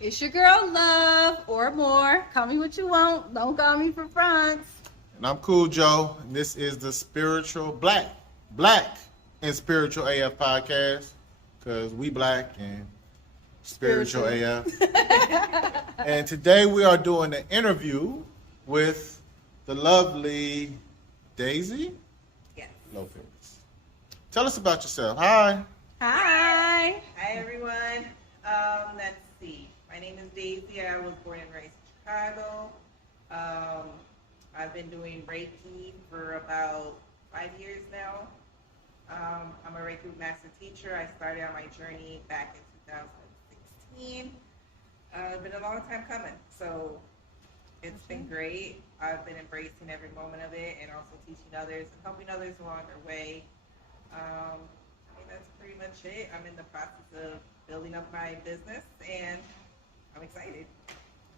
It's your girl, Love, or more. Call me what you want. Don't call me for fronts. And I'm Cool Joe, and this is the Spiritual Black and Spiritual AF podcast, because we black and spiritual AF. And today we are doing an interview with the lovely Daisy Lopez. Tell us about yourself. Hi. Hi. Hi, everyone. Let's see. My name is Daisy. I was born and raised in Chicago. I've been doing Reiki for about 5 years now. I'm a Reiki master teacher. I started on my journey back in 2016. It's been a long time coming, so it's been great. I've been embracing every moment of it and also teaching others and helping others along their way. I mean, that's pretty much it. I'm in the process of building up my business, and I'm excited.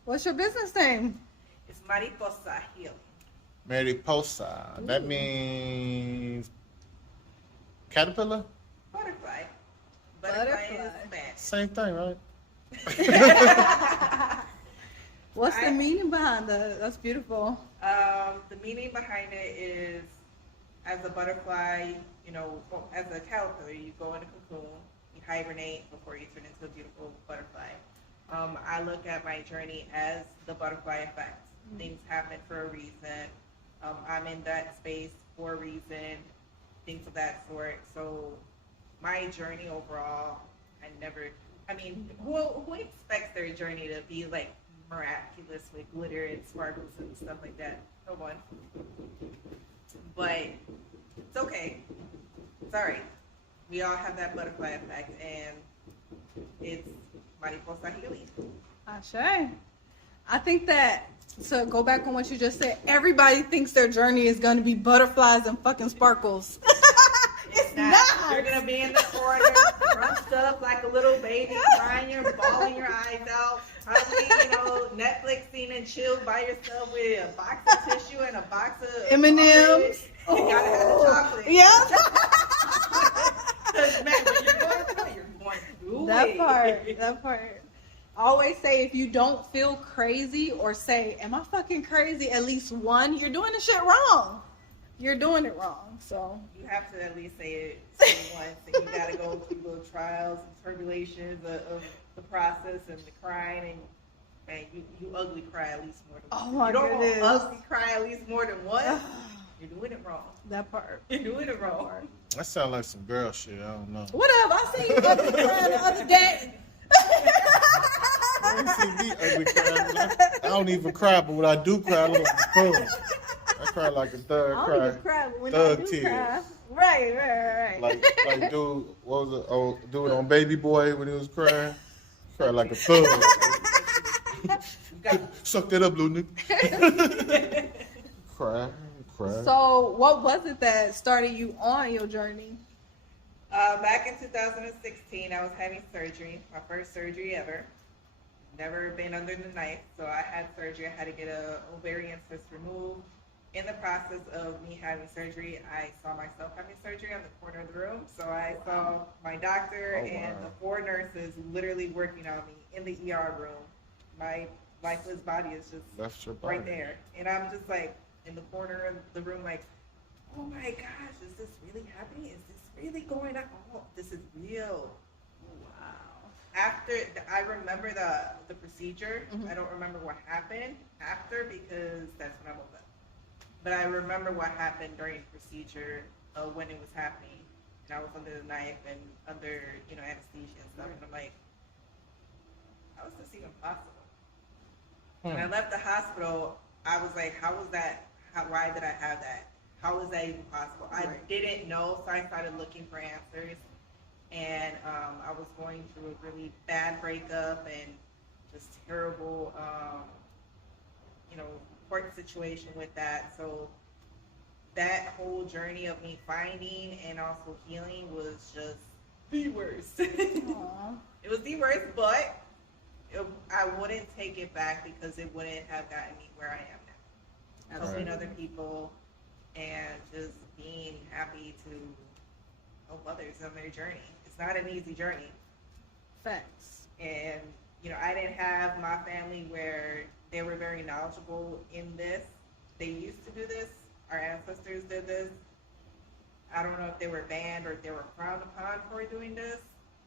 What's your business name? It's Mariposa Healing. Mariposa. That means caterpillar? Butterfly. Butterfly is Spanish. Same thing, right? What's the meaning behind that? That's beautiful. The meaning behind it is, as a butterfly, as a caterpillar, you go in a cocoon, you hibernate before you turn into a beautiful butterfly. I look at my journey as the butterfly effect. Things happen for a reason. I'm in that space for a reason, things of that sort. So my journey overall, who expects their journey to be like miraculous with glitter and sparkles and stuff like that? No one. But it's okay. It's all right. We all have that butterfly effect, and it's Mariposa Healing. Ashe. I think that, to go back on what you just said, everybody thinks their journey is going to be butterflies and fucking sparkles. It's not. You're going to be in the corner, crunched up like a little baby, crying, bawling your eyes out, probably, Netflixing and chilled by yourself with a box of tissue and a box of M&Ms. You gotta have the chocolate. Yeah. Because, man, when you're going through it, you're going through it. That part. I always say, if you don't feel crazy or say, am I fucking crazy, at least one, you're doing the shit wrong. You're doing it wrong. So you have to at least say it once, and you gotta go through the trials and tribulations of the process and the crying, and you ugly cry at least more than once. Oh my goodness. You don't ugly cry at least more than once. You're doing it wrong. That part. You're doing it wrong. That sounds like some girl shit. I don't know. Whatever. I seen you ugly crying the other day. You ain't see me ugly crying. I don't even cry, but when I do cry, I look like a fool. I cry like a thug I cry. don't even cry, but when Thug I do tears. cry. Right. Like dude, what was it? Oh, dude on Baby Boy when he was crying. Cried like a thug. Suck that up, little nigga. Cry. So, what was it that started you on your journey? Back in 2016, I was having surgery, my first surgery ever. Never been under the knife, so I had surgery. I had to get an ovarian cyst removed. In the process of me having surgery, I saw myself having surgery on the corner of the room. So I saw my doctor and the 4 nurses literally working on me in the ER room. My lifeless body is just right there. And I'm just like in the corner of the room like, oh my gosh, is this really happening? Is this really going on? Oh, this is real. Wow. After, I remember the procedure. I don't remember what happened after because that's when I woke up. But I remember what happened during the procedure when it was happening. And I was under the knife and under, anesthesia and stuff. And I'm like, how is this even possible? When I left the hospital, I was like, how was that? Why did I have that? How was that even possible? I didn't know, so I started looking for answers. And I was going through a really bad breakup and just terrible, court situation with that. So that whole journey of me finding and also healing was just the worst. It was the worst, but I wouldn't take it back because it wouldn't have gotten me where I am now. Helping other people and just being happy to help others on their journey. It's not an easy journey. Facts. And I didn't have my family where they were very knowledgeable in this. They used to do this. Our ancestors did this. I don't know if they were banned or if they were frowned upon for doing this,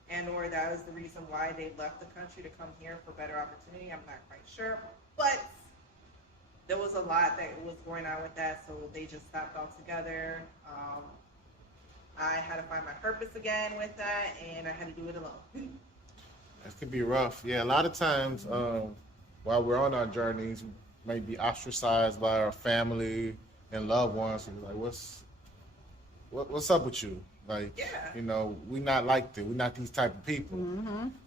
and or that was the reason why they left the country to come here for better opportunity. I'm not quite sure, but there was a lot that was going on with that, so they just stopped altogether. I had to find my purpose again with that, and I had to do it alone. That could be rough. Yeah, a lot of times while we're on our journeys, we may be ostracized by our family and loved ones. And like, what's up with you? Like, Yeah. we not like that. We're not these type of people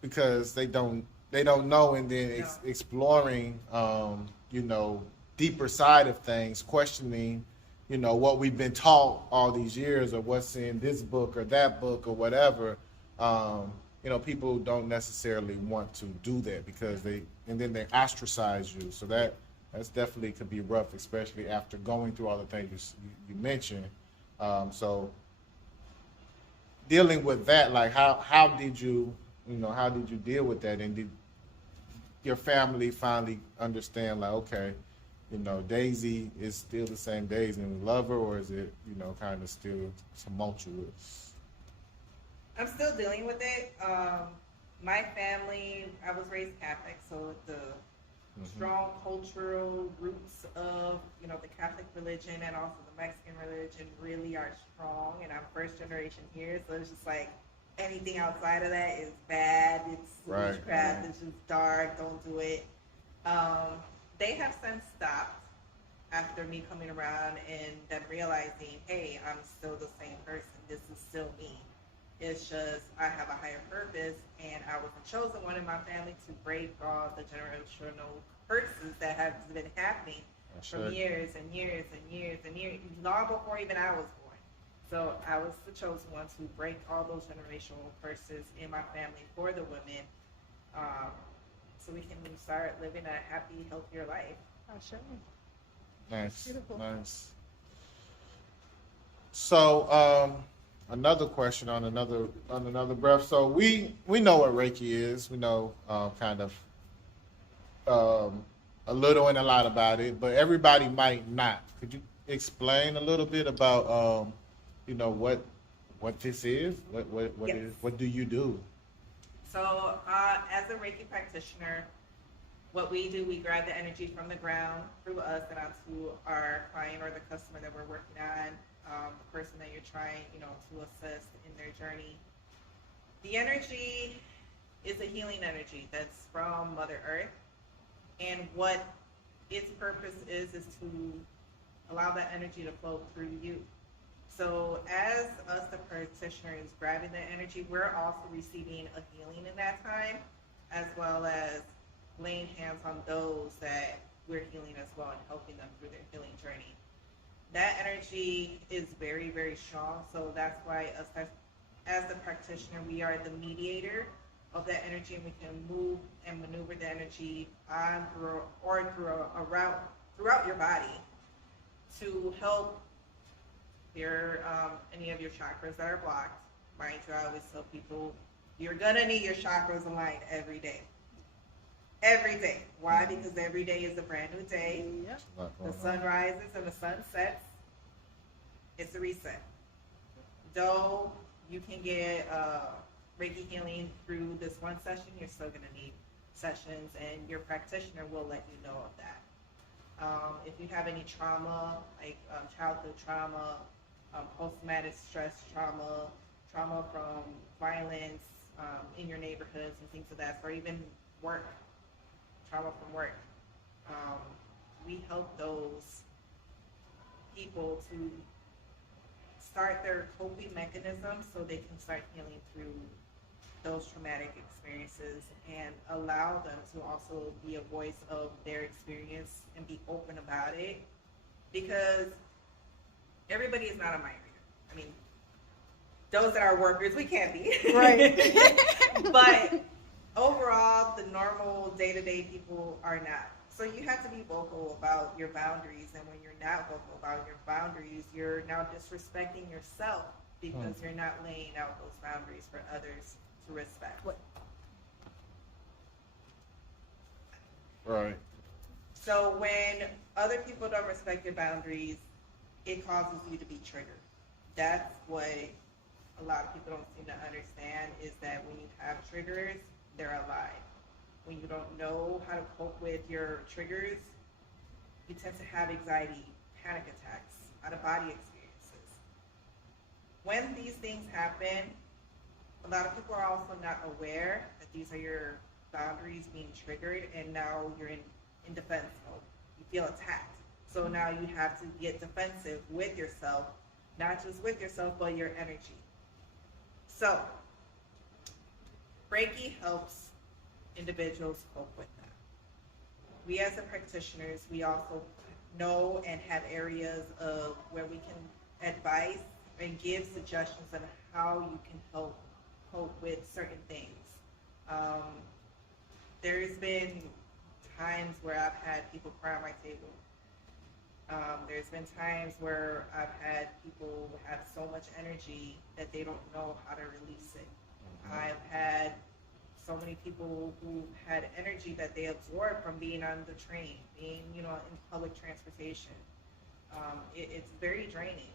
because they don't know. And then exploring, deeper side of things, questioning, what we've been taught all these years or what's in this book or that book or whatever. People don't necessarily want to do that because they ostracize you. So that's definitely could be rough, especially after going through all the things you mentioned. So dealing with that, like how did you deal with that, and did your family finally understand, like, okay, Daisy is still the same Daisy and we love her, or is it kind of still tumultuous? I'm still dealing with it. My family, I was raised Catholic, so the strong cultural roots of, the Catholic religion and also the Mexican religion really are strong. And I'm first generation here, so it's just like anything outside of that is bad. It's witchcraft. It's just dark. Don't do it. They have since stopped after me coming around and them realizing, hey, I'm still the same person. This is still me. It's just I have a higher purpose, and I was the chosen one in my family to break all the generational curses that have been happening from years and years and years and years, long before even I was born. So I was the chosen one to break all those generational curses in my family for the women, so we can start living a happy, healthier life. Sure. Nice. Beautiful. Nice. So, another question on another breath. So we know what Reiki is. We know kind of a little and a lot about it, but everybody might not. Could you explain a little bit about what this is? What is? What do you do? So as a Reiki practitioner, what we do, we grab the energy from the ground through us and onto our client or the customer that we're working on. The person that you're trying, to assist in their journey. The energy is a healing energy that's from Mother Earth, and what its purpose is to allow that energy to flow through you. So as us, the practitioner, is grabbing the energy, we're also receiving a healing in that time, as well as laying hands on those that we're healing as well and helping them through their healing journey. That energy is very, very strong. So that's why us as the practitioner, we are the mediator of that energy, and we can move and maneuver the energy on through a route throughout your body to help your any of your chakras that are blocked. Mind you, I always tell people you're gonna need your chakras aligned every day. Every day. Why? Because every day is a brand new day. Yep. The sun rises and the sun sets. It's a reset. Though you can get Reiki healing through this one session, you're still going to need sessions, and your practitioner will let you know of that. If you have any trauma, like childhood trauma, post-traumatic stress trauma, trauma from violence in your neighborhoods and things of that, or even work, trauma from work, we help those people to start their coping mechanisms so they can start healing through those traumatic experiences and allow them to also be a voice of their experience and be open about it, because everybody is not a mind reader. I mean, those that are workers, we can't be. Right. But overall, the normal day-to-day people are not. So you have to be vocal about your boundaries, and when you're not vocal about your boundaries, you're now disrespecting yourself because you're not laying out those boundaries for others to respect. Right. So when other people don't respect your boundaries, it causes you to be triggered. That's what a lot of people don't seem to understand, is that when you have triggers, they're a lie. When you don't know how to cope with your triggers, you tend to have anxiety, panic attacks, out-of-body experiences. When these things happen, a lot of people are also not aware that these are your boundaries being triggered, and now you're in defense mode. You feel attacked. So now you have to get defensive with yourself, not just with yourself, but your energy. So, Reiki helps individuals cope with that. We as practitioners, we also know and have areas of where we can advise and give suggestions on how you can help cope with certain things. There's been times where I've had people cry on my table. There's been times where I've had people have so much energy that they don't know how to release it. I've had so many people who had energy that they absorbed from being on the train, being, in public transportation. It's very draining.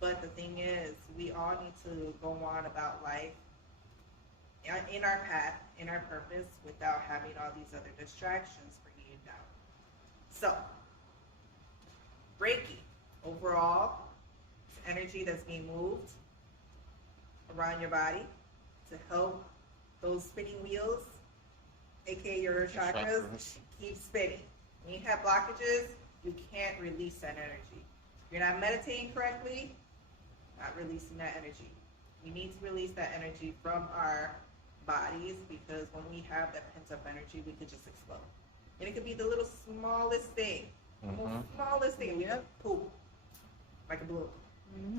But the thing is, we all need to go on about life in our path, in our purpose, without having all these other distractions bringing you down. So, Reiki, overall, it's energy that's being moved around your body to help those spinning wheels, aka your chakras, keep spinning. When you have blockages, you can't release that energy. If you're not meditating correctly, not releasing that energy. We need to release that energy from our bodies, because when we have that pent-up energy, we could just explode. And it could be the little smallest thing. The most smallest thing. We just poof, like a balloon.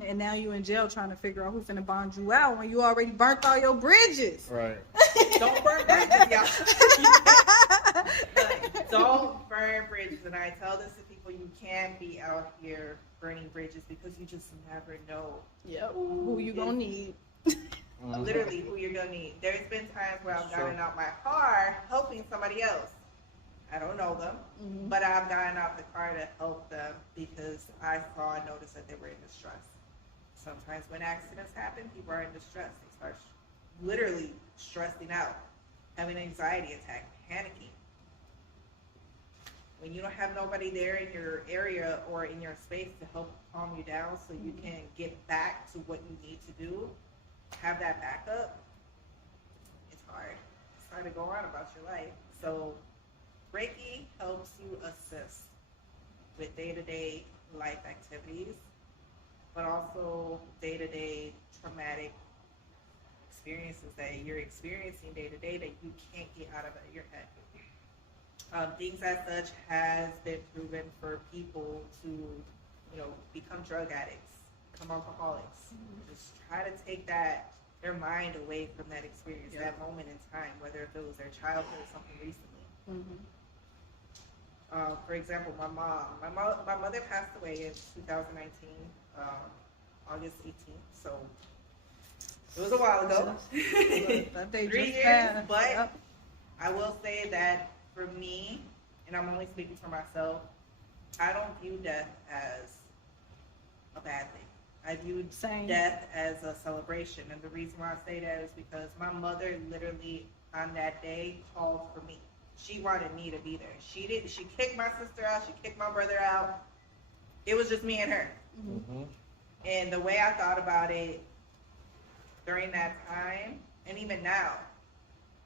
And now you in jail trying to figure out who's gonna bond you out when you already burnt all your bridges. Right. Don't burn bridges, y'all. Don't burn bridges. And I tell this to people, you can't be out here burning bridges, because you just never know. Yep. Who you gonna need? Literally who you're gonna need. There's been times where I've gotten out my car helping somebody else. I don't know them, but I've gotten out the car to help them because I saw and noticed that they were in distress. Sometimes when accidents happen, people are in distress. They start literally stressing out, having an anxiety attack, panicking. When you don't have nobody there in your area or in your space to help calm you down so you can get back to what you need to do, have that backup, it's hard. It's hard to go on about your life. So Reiki helps you assist with day-to-day life activities, but also day-to-day traumatic experiences that you're experiencing day-to-day that you can't get out of your head. Things as such has been proven for people to, become drug addicts, become alcoholics. Just try to take their mind away from that experience, that moment in time, whether if it was their childhood or something recently. For example, my mother passed away in 2019, August 18th, so it was a while ago. That day 3 just years, passed. but Yep. I will say that for me, and I'm only speaking for myself, I don't view death as a bad thing. I view death as a celebration, and the reason why I say that is because my mother literally on that day called for me. She wanted me to be there. She kicked my sister out. She kicked my brother out. It was just me and her. And the way I thought about it during that time, and even now,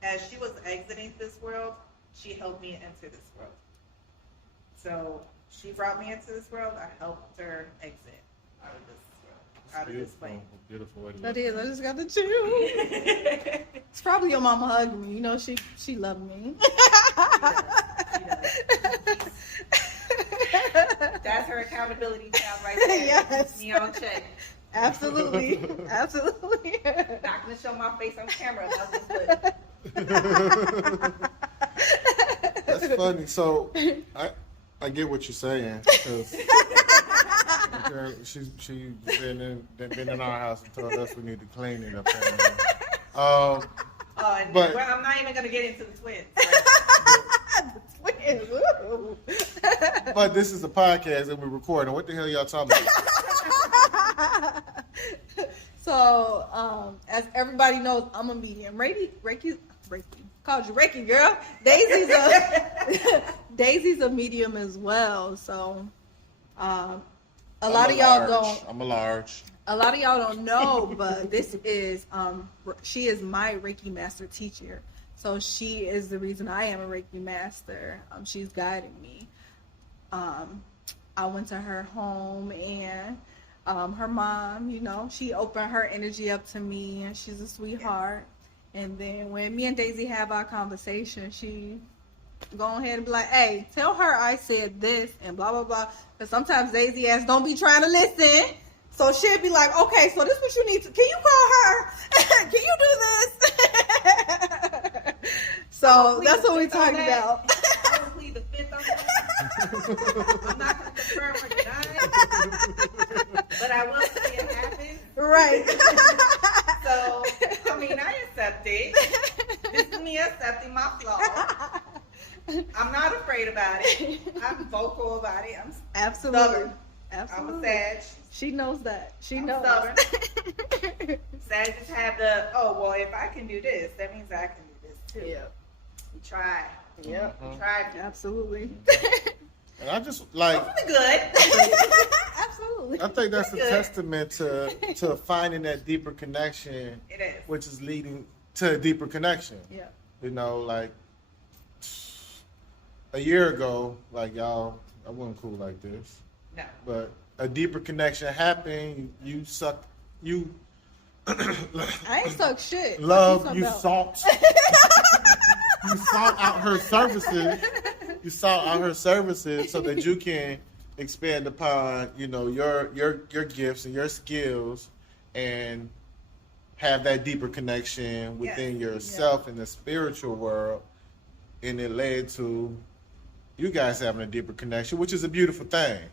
as she was exiting this world, she helped me enter this world. So she brought me into this world. I helped her exit out of this world, out of this plane. Beautiful way to That look. is. I just got to chew. It's probably your mama hugging me. She loved me. She does. That's her accountability tab right there. Yes. Me on check. Absolutely. Absolutely. Not gonna show my face on camera. That's That's funny. So I get what you're saying. 'Cause she's been in our house and told us we need to clean it up. but I'm not even gonna get into the twins. Right? The twins. But this is a podcast and we're recording. What the hell y'all talking about? So, as everybody knows, I'm a medium. Reiki. Called you Reiki, girl. Daisy's a medium as well. So, a lot of y'all don't. I'm a large. A lot of y'all don't know, but this is she is my Reiki master teacher. So she is the reason I am a Reiki master. She's guiding me. I went to her home and her mom, you know, she opened her energy up to me and she's a sweetheart. And then when me and Daisy have our conversation, she go ahead and be like, hey, tell her I said this and blah, blah, blah. Because sometimes Daisy ass don't be trying to listen. So she'll be like, okay, so this is what you need to, can you call her? Can you do this? So that's what we're talking about. I will plead the fifth on that. I'm not going to confirm or deny, but I will say it happened. Right. So, I mean, I accept it. This is me accepting my flaw. I'm not afraid about it. I'm vocal about it. I'm Absolutely. stubborn. Absolutely. I'm a Sag. She knows that. I'm stubborn. Sag just have the, oh, well, if I can do this, that means I can do this too. Yeah. We tried. Yep. We tried. Absolutely. And I just like. For the good. Absolutely. I think that's a Good. testament to finding that deeper connection, It is. which is leading to a deeper connection. Yeah. You know, like a year ago, like y'all, I wasn't cool like this. No. But a deeper connection happened. You suck. You I ain't suck shit. love. What You talking sought. You sought out her services. You sought out her services so that you can expand upon, you know, your gifts and your skills, and have that deeper connection within yourself in the spiritual world, and it led to you guys having a deeper connection, which is a beautiful thing.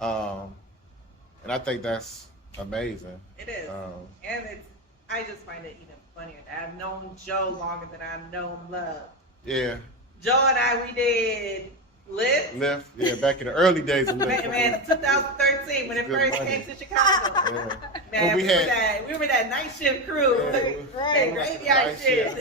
And I think that's amazing. It is. And it's, I just find it even funnier that I've known Joe longer than I've known Love. Yeah. Joe and I, we did Lyft. Yeah, back in the early days of Lyft. Man, 2013 when it Good first money. came to Chicago. Yeah. Man, Well, we were that night shift crew. Yeah, That graveyard night shift.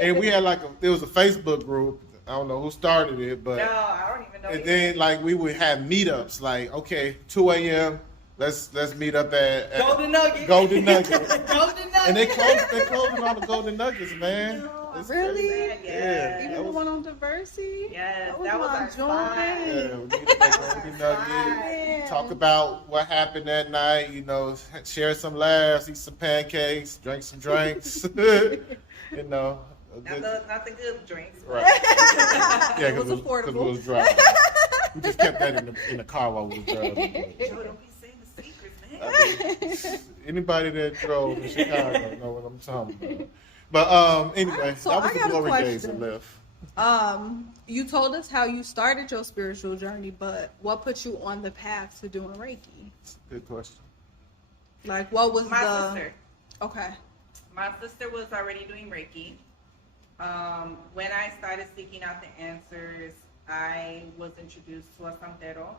And we had there was a Facebook group. I don't know who started it, but No, I don't even know. and then like we would have meetups. Like, okay, 2 a.m. Let's meet up at Golden Nugget. Golden Nugget. Golden Nugget. And they closed all the Golden Nuggets, man. No, It's really? crazy. Yeah. Even that the was- one on Diversity? Yes, That that was was our my spot. joint. Yeah, we meet up at Golden Nugget. Talk about what happened that night. You know, share some laughs, eat some pancakes, drink some drinks. You know. Not the good drinks. Right. Yeah, It was because affordable. it was driving. We just kept that in the car while we were driving. Joe, don't be saying the secrets, man. I mean, anybody that drove in Chicago know what I'm talking about. But anyway, So that was I the got a glory days of question. Lyft. You told us how you started your spiritual journey, but what put you on the path to doing Reiki? Good question. Like, what was My sister. Okay. My sister was already doing Reiki. When I started seeking out the answers, I was introduced to a santero.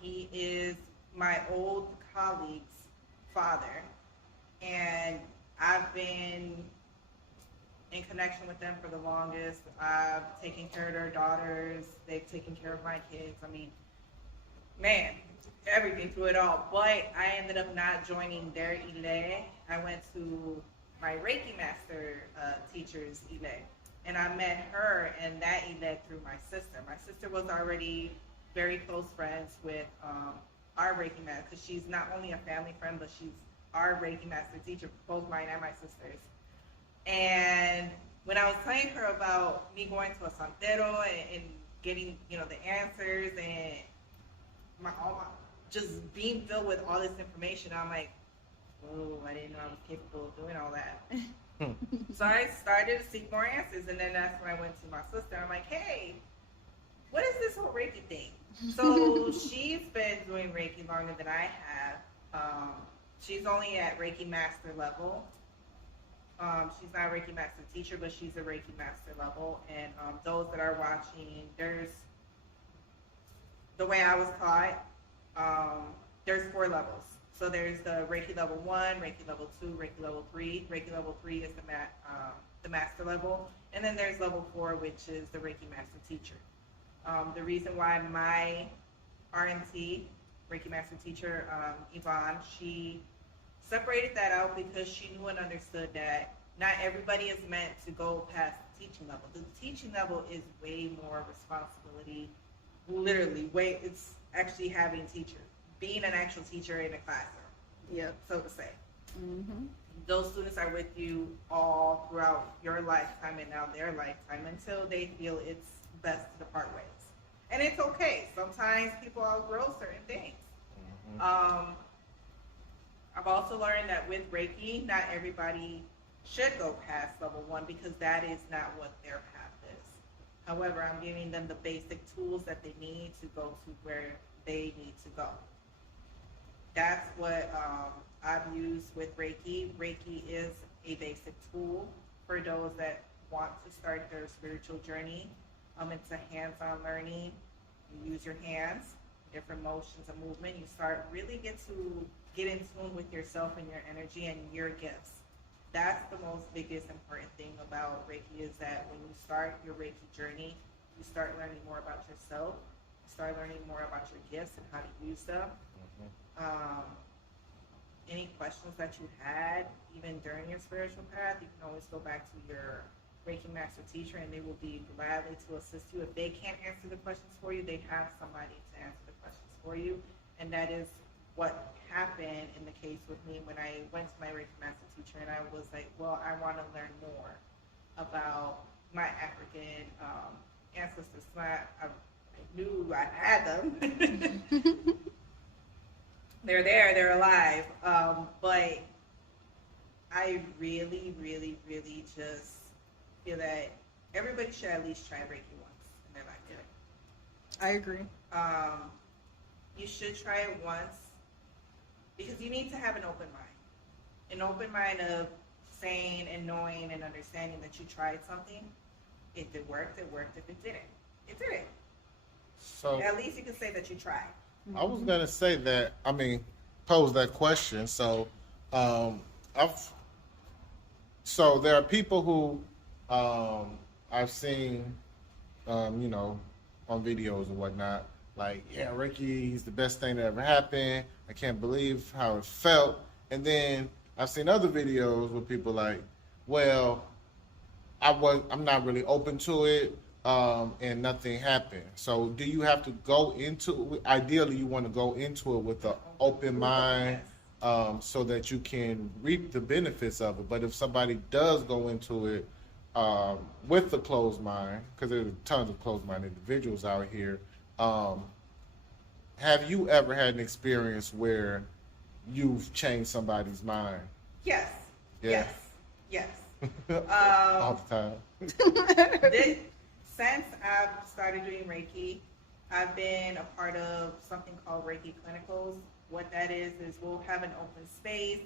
He is my old colleague's father, and I've been in connection with them for the longest. I've taken care of their daughters. They've taken care of my kids. I mean, man, everything through it all. But I ended up not joining their ile. I went to my Reiki master teacher's ile, and I met her and that ile through my sister. My sister was already very close friends with our Reiki master, because she's not only a family friend, but she's our Reiki master teacher, both mine and my sister's. And when I was telling her about me going to a santero and getting, you know, the answers and just being filled with all this information, I'm like, oh, I didn't know I was capable of doing all that. So I started to seek more answers, and then that's when I went to my sister. I'm like, hey, what is this whole Reiki thing? So she's been doing Reiki longer than I have. She's only at Reiki master level. She's not a Reiki master teacher, but she's a Reiki master level. And those that are watching, there's the way I was taught. There's 4 levels. So there's the Reiki level 1, Reiki level 2, Reiki level 3. Reiki level 3 is the master level, and then there's level 4, which is the Reiki master teacher. The reason why my RNT, Reiki master teacher, Yvonne, she separated that out because she knew and understood that not everybody is meant to go past the teaching level. The teaching level is way more responsibility, literally, it's actually having teachers, being an actual teacher in a classroom, Yep. so to say. Mm-hmm. Those students are with you all throughout your lifetime and now their lifetime until they feel it's best to depart ways. And it's okay. Sometimes people outgrow certain things. I've also learned that with Reiki, not everybody should go past level 1 because that is not what their path is. However, I'm giving them the basic tools that they need to go to where they need to go. That's what I've used with Reiki. Reiki is a basic tool for those that want to start their spiritual journey. It's a hands-on learning. You use your hands, different motions and movement. You start really get in tune with yourself and your energy and your gifts. That's the most biggest important thing about Reiki is that when you start your Reiki journey, you start learning more about yourself. You start learning more about your gifts and how to use them. Any questions that you had, even during your spiritual path, you can always go back to your Reiki master teacher and they will be gladly to assist you. If they can't answer the questions for you, they have somebody to answer the questions for you. And that is what happened in the case with me when I went to my Reiki master teacher and I was like, well, I want to learn more about my African ancestors. So I knew I had them. They're there, they're alive. But I really, really, really just feel that everybody should at least try Reiki once in their lifetime. I agree. You should try it once because you need to have an open mind. An open mind of saying and knowing and understanding that you tried something. If it worked, it worked. If it didn't, it didn't. So At least you can say that you tried. I was gonna say that. I mean, pose that question. So, so there are people who I've seen, on videos and whatnot. Like, yeah, Reiki is the best thing that ever happened. I can't believe how it felt. And then I've seen other videos where people like, well, I'm not really open to it. And nothing happened. So do you have to go into it? Ideally, you want to go into it with an open mind so that you can reap the benefits of it. But if somebody does go into it with a closed mind, because there are tons of closed mind individuals out here, have you ever had an experience where you've changed somebody's mind? Yes. Yeah. Yes. All the time. Since I've started doing Reiki, I've been a part of something called Reiki Clinicals. What that is we'll have an open space.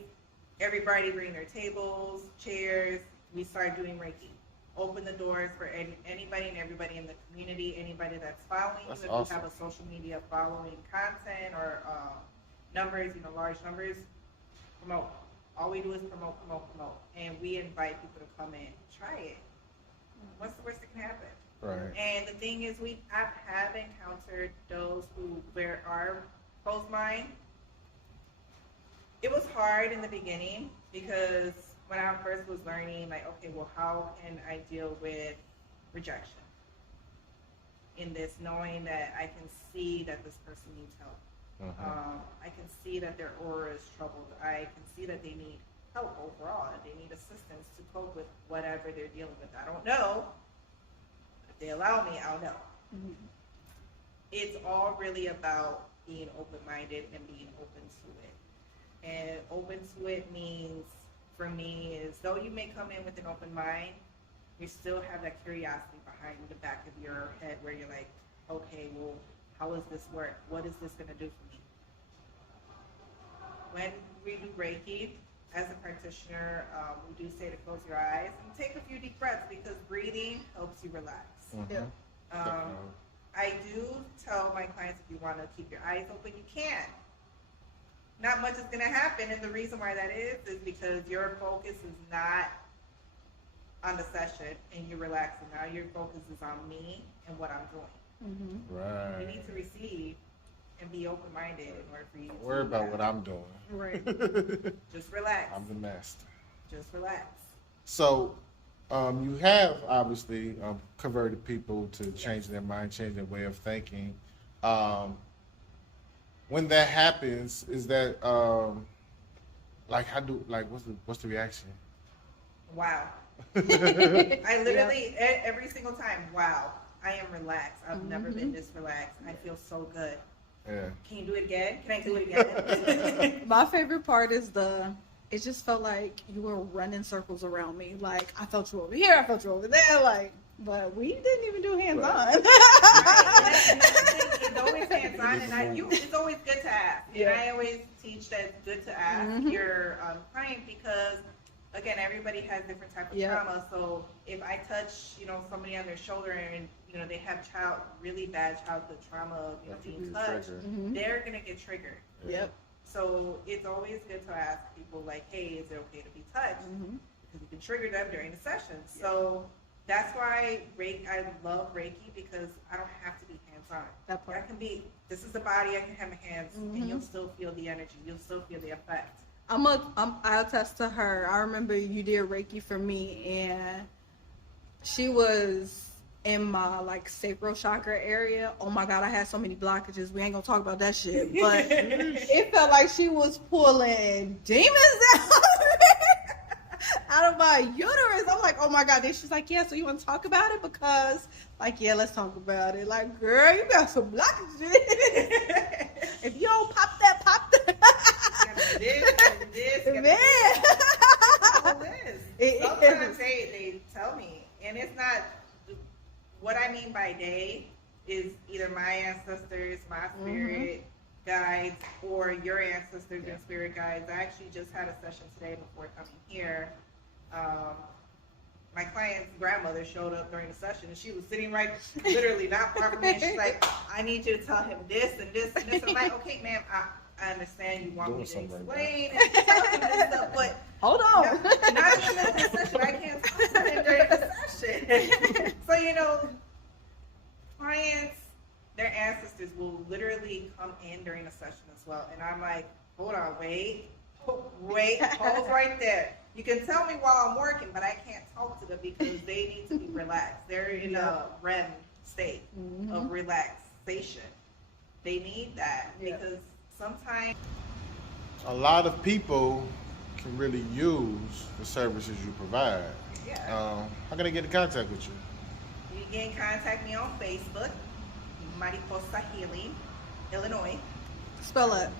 Everybody bring their tables, chairs. We start doing Reiki. Open the doors for anybody and everybody in the community, anybody that's following you. If awesome. you have a social media following content or numbers, large numbers, promote. All we do is promote. And we invite people to come in, try it. What's the worst that can happen? Right. And the thing is, I have encountered those who are closed mind. It was hard in the beginning because when I first was learning, like, okay, well, how can I deal with rejection in this, knowing that I can see that this person needs help. I can see that their aura is troubled. I can see that they need help overall, and they need assistance to cope with whatever they're dealing with. I don't know. If they allow me, I'll know. Mm-hmm. It's all really about being open-minded and being open to it. And open to it means, for me, is though you may come in with an open mind, you still have that curiosity behind the back of your head where you're like, okay, well, how does this work? What is this going to do for me? When we do Reiki, as a practitioner, we do say to close your eyes and take a few deep breaths because breathing helps you relax. Mhm. I do tell my clients if you want to keep your eyes open, you can. Not much is going to happen, and the reason why that is because your focus is not on the session and you're relaxing. Now your focus is on me and what I'm doing. Right. You need to receive and be open-minded in order for you to Don't worry about what I'm doing. Right. just relax. I'm the master. Just relax. So, you have obviously converted people to change their mind, change their way of thinking. When that happens, is that what's the reaction? Wow. I literally every single time, wow, I am relaxed. I've never been this relaxed. I feel so good. Yeah. Can you do it again? Can I do it again? My favorite part is it just felt like you were running circles around me. Like, I felt you over here, I felt you over there, like, but we didn't even do hands-on. Right. It's always hands-on, and it's always good to ask. Yeah. And I always teach that it's good to ask your client because, again, everybody has different type of trauma. So if I touch, somebody on their shoulder and, they have really bad childhood trauma of, being touched, they're going to get triggered. Yep. So it's always good to ask people like, hey, is it okay to be touched? Because you can trigger them during the session. So that's why I love Reiki because I don't have to be hands-on. That part. This is the body, I can have my hands, and you'll still feel the energy. You'll still feel the effect. I'll attest to her. I remember you did Reiki for me, and she was in my sacral chakra area. Oh my God, I had so many blockages. We ain't gonna talk about that shit, but it felt like she was pulling demons out of my uterus. I'm like, oh my God. Then she's like, yeah, so you want to talk about it? Because, yeah, let's talk about it. Like, girl, you got some blockages. If you don't pop that. This. Sometimes they tell me, and it's not what I mean by they is either my ancestors, my spirit guides, or your ancestors and spirit guides. I actually just had a session today before coming here. My client's grandmother showed up during the session, and she was sitting literally not far from me. And she's like, I need you to tell him this and this and this. I'm like, okay, ma'am, I understand you want me to explain and tell him this stuff, but hold on. Not in the middle of the session. I can't talk to him during the session. So, clients, their ancestors will literally come in during the session as well. And I'm like, hold on, wait, hold right there. You can tell me while I'm working, but I can't talk to them because they need to be relaxed. They're in a REM state of relaxation. They need that because sometimes a lot of people can really use the services you provide. Yeah. How can I get in contact with you? You can contact me on Facebook, Mariposa Healing, Illinois. Spell it.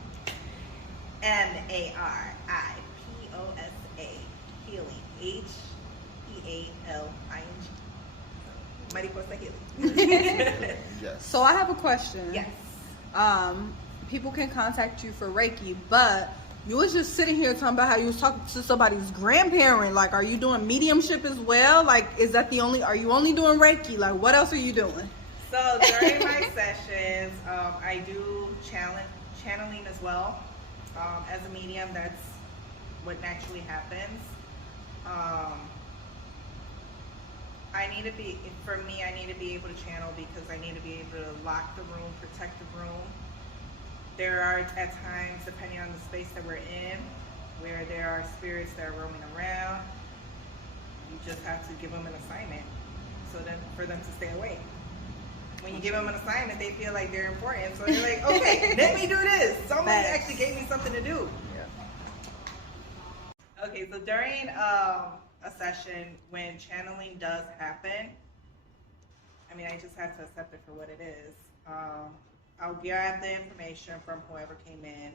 Mariposa Healing, Healing. Mariposa Healing. Yes. So I have a question. Yes. People can contact you for Reiki, but you was just sitting here talking about how you was talking to somebody's grandparent. Like, are you doing mediumship as well? Like, are you only doing Reiki? Like, what else are you doing? So during my sessions, I do channeling as well. As a medium, that's what naturally happens. I need to be able to channel because I need to be able to lock the room, protect the room. There are at times, depending on the space that we're in, where there are spirits that are roaming around. You just have to give them an assignment for them to stay away. When you give them an assignment, they feel like they're important. So they're like, okay, let me do this. Somebody actually gave me something to do. Yeah. Okay, so during a session, when channeling does happen, I just have to accept it for what it is. I'll grab the information from whoever came in.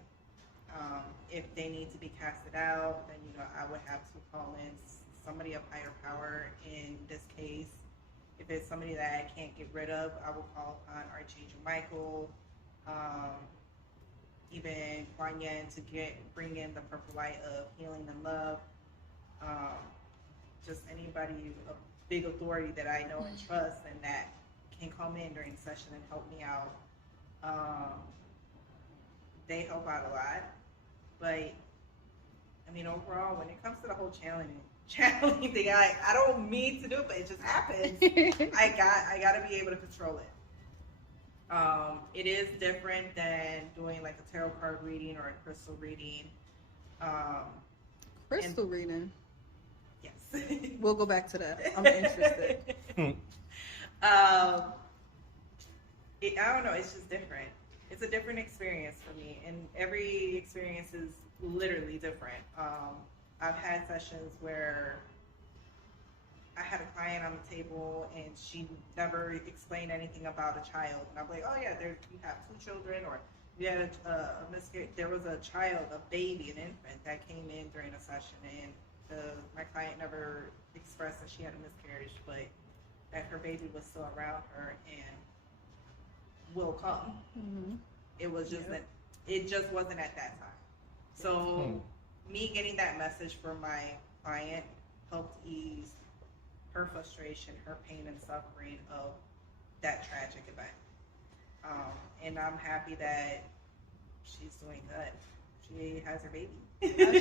If they need to be casted out, then I would have to call in somebody of higher power. In this case, if it's somebody that I can't get rid of, I will call upon Archangel Michael. even goin to bring in the purple light of healing and love. Just anybody of big authority that I know and trust and that can come in during the session and help me out. They help out a lot. But I mean, overall, when it comes to the whole channeling thing, I don't mean to do it, but it just happens. I gotta be able to control it. It is different than doing like a tarot card reading or a crystal reading. Crystal reading. Yes. We'll go back to that. I'm interested. I don't know. It's just different. It's a different experience for me, and every experience is literally different. I've had sessions where I had a client on the table and she never explained anything about a child, and I'm like, oh yeah, you have 2 children, or you had a miscarriage. There was a child, a baby, an infant that came in during a session, and my client never expressed that she had a miscarriage, but that her baby was still around her and will come. Mm-hmm. It was just that it just wasn't at that time. So me getting that message from my client helped ease her frustration, her pain and suffering of that tragic event. And I'm happy that she's doing good. She has her baby. Sure.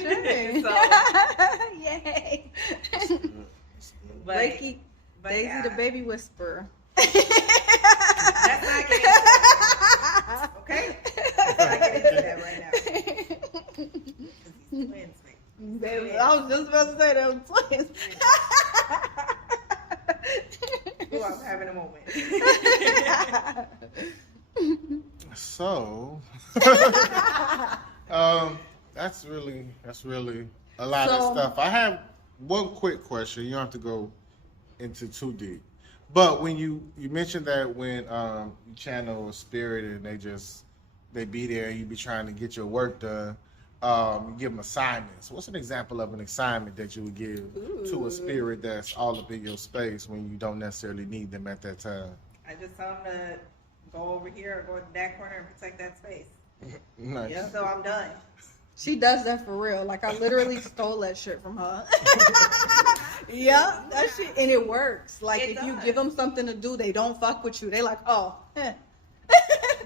So, yay. but, Reiki, but Daisy yeah, the baby whisperer. let's not get into that. Okay? Let's not get into that right now. 'Cause these twins, man. Baby, I was just about to say them twins. Oh, I'm having a moment. So, that's really a lot of stuff. I have one quick question. You don't have to go into too deep. But when you mentioned that when you channel a spirit and they be there and you be trying to get your work done, you give them assignments. What's an example of an assignment that you would give to a spirit that's all up in your space when you don't necessarily need them at that time? I just tell them to go over here or go to that corner and protect that space. Nice. Yeah, so I'm done. She does that for real. Like, I literally stole that shit from her. Yeah, that shit, and it works. Like, It if you does. give them something to do, they don't fuck with you. They like, oh,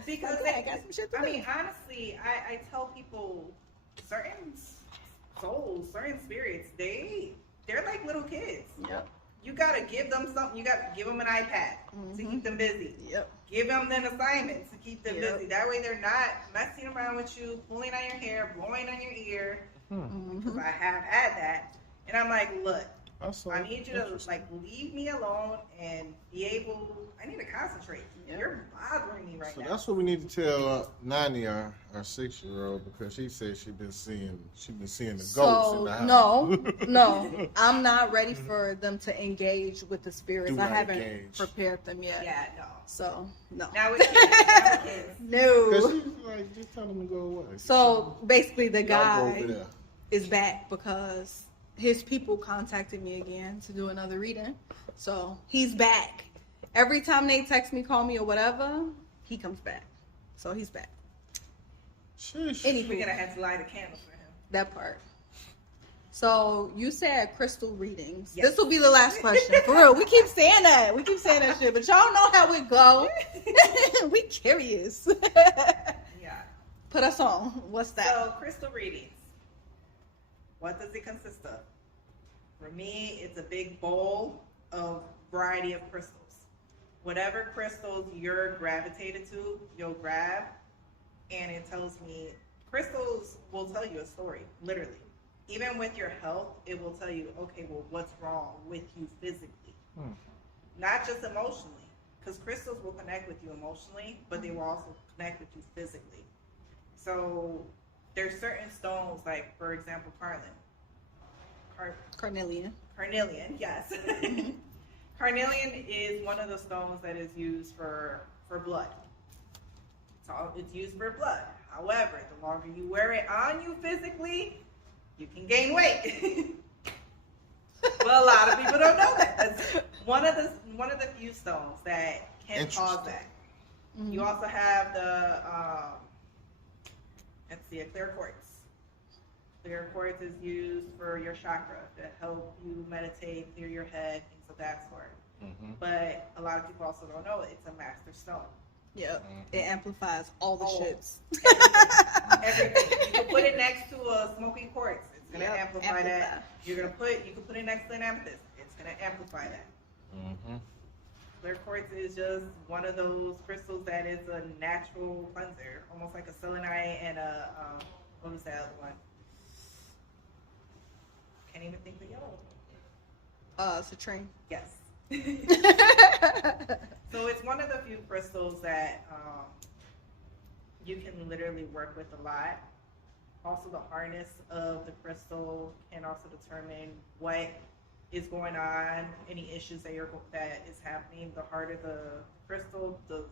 Because okay, I got some shit to I do. mean, honestly, I tell people certain souls, certain spirits, they're like little kids. Yep. You gotta give them something. You gotta give them an iPad to keep them busy. Yep. Give them an assignment to keep them Yep. busy. That way they're not messing around with you, pulling on your hair, blowing on your ear. Because I have had that. And I'm like, look, I need you to like leave me alone and be able. I need to concentrate. Yep. You're bothering me right So now. that's what we need to tell Nani, our 6-year-old, because she said she been seeing the ghosts in the house. No, I'm not ready for them to engage with the spirits. Do I not haven't engage. prepared them yet. Yeah, no. So, no. Now with kids. Now with kids. No. Because she's like, just tell them to go away. So, basically, the Y'all go guy over there. is back because his people contacted me again to do another reading. So, he's back. Every time they text me, call me, or whatever, he comes back. So, he's back. Sheesh. Anywho. We're gonna have to light a candle for him. That part. So you said crystal readings. Yes. This will be the last question. For real. We keep saying that. We keep saying that shit. But y'all know how it go. We curious. Yeah. Put us on. What's that? So crystal readings. What does it consist of? For me, it's a big bowl of variety of crystals. Whatever crystals you're gravitated to, you'll grab, and it tells me crystals will tell you a story, literally. Even with your health, it will tell you, okay, well, what's wrong with you physically? Not just emotionally, because crystals will connect with you emotionally, but they will also connect with you physically. So there's certain stones, like, for example, Carnelian. carnelian, yes. Carnelian is one of the stones that is used for blood. It's used for blood. However, the longer you wear it on you physically, you can gain weight. But a lot of people don't know that. That's one of the few stones that can cause that. Mm-hmm. You also have the let's see, a clear quartz. Clear quartz is used for your chakra to help you meditate, clear your head, things of that sort. Mm-hmm. But a lot of people also don't know it's a master stone. Yep. It amplifies all the shits. Everything. You can put it next to a smoky quartz. It's gonna Yep, amplify that. You can put it next to an amethyst. It's gonna amplify that. Mm-hmm. Clear quartz is just one of those crystals that is a natural cleanser, almost like a selenite and a what was that other one? Can't even think of the yellow. Citrine. Yes. So it's one of the few crystals that you can literally work with a lot. Also, the hardness of the crystal can also determine what is going on, any issues that is happening. The harder the crystal, the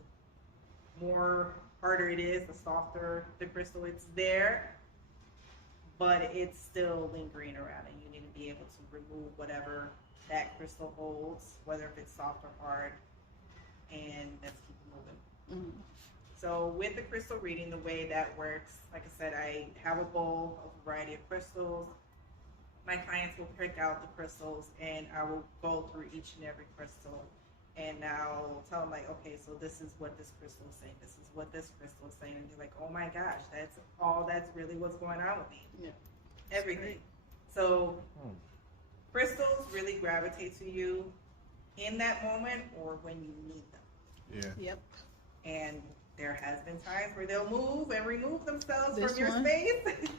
more harder it is, the softer the crystal. It's there, but it's still lingering around, and you need to be able to remove whatever that crystal holds, whether if it's soft or hard, and let's keep moving. Mm-hmm. So with the crystal reading, the way that works, like I said, I have a bowl of a variety of crystals. My clients will pick out the crystals, and I will go through each and every crystal, and I'll tell them, like, okay, so this is what this crystal is saying, this is what this crystal is saying, and they're like, oh my gosh, that's really what's going on with me. Yeah. Everything. So crystals really gravitate to you in that moment or when you need them. Yeah. Yep. And there has been times where they'll move and remove themselves This from your one? space.